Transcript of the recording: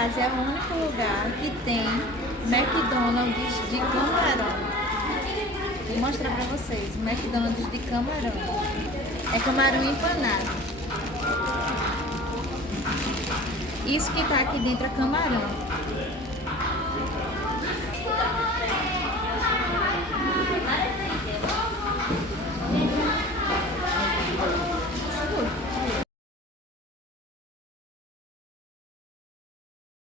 Ásia é o único lugar que tem McDonald's de camarão. Vou mostrar pra vocês, McDonald's de camarão. É camarão empanado. Isso que tá aqui dentro é camarão.